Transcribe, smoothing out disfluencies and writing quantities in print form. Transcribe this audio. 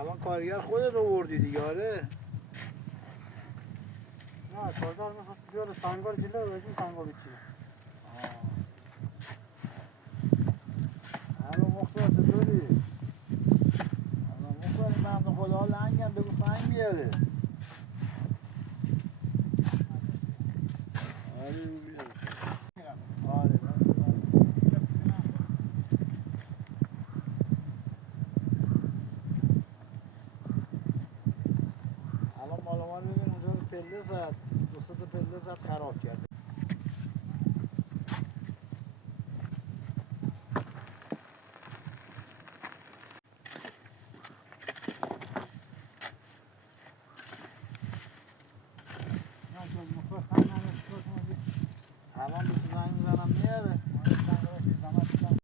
الان کارگر خودت رو بردی دیگه آره؟ نه کارگر میخواست بیاره سنگار جلو ویدی سنگار بچینه. الان مختار چطوری؟ الان مختار این بنده خدا لنگم بگو سنگ بیاره. آره بیاره. آره الان مال ما رو ببین اونجا رو پله زد، دو سه تا پله زد خراب کرد.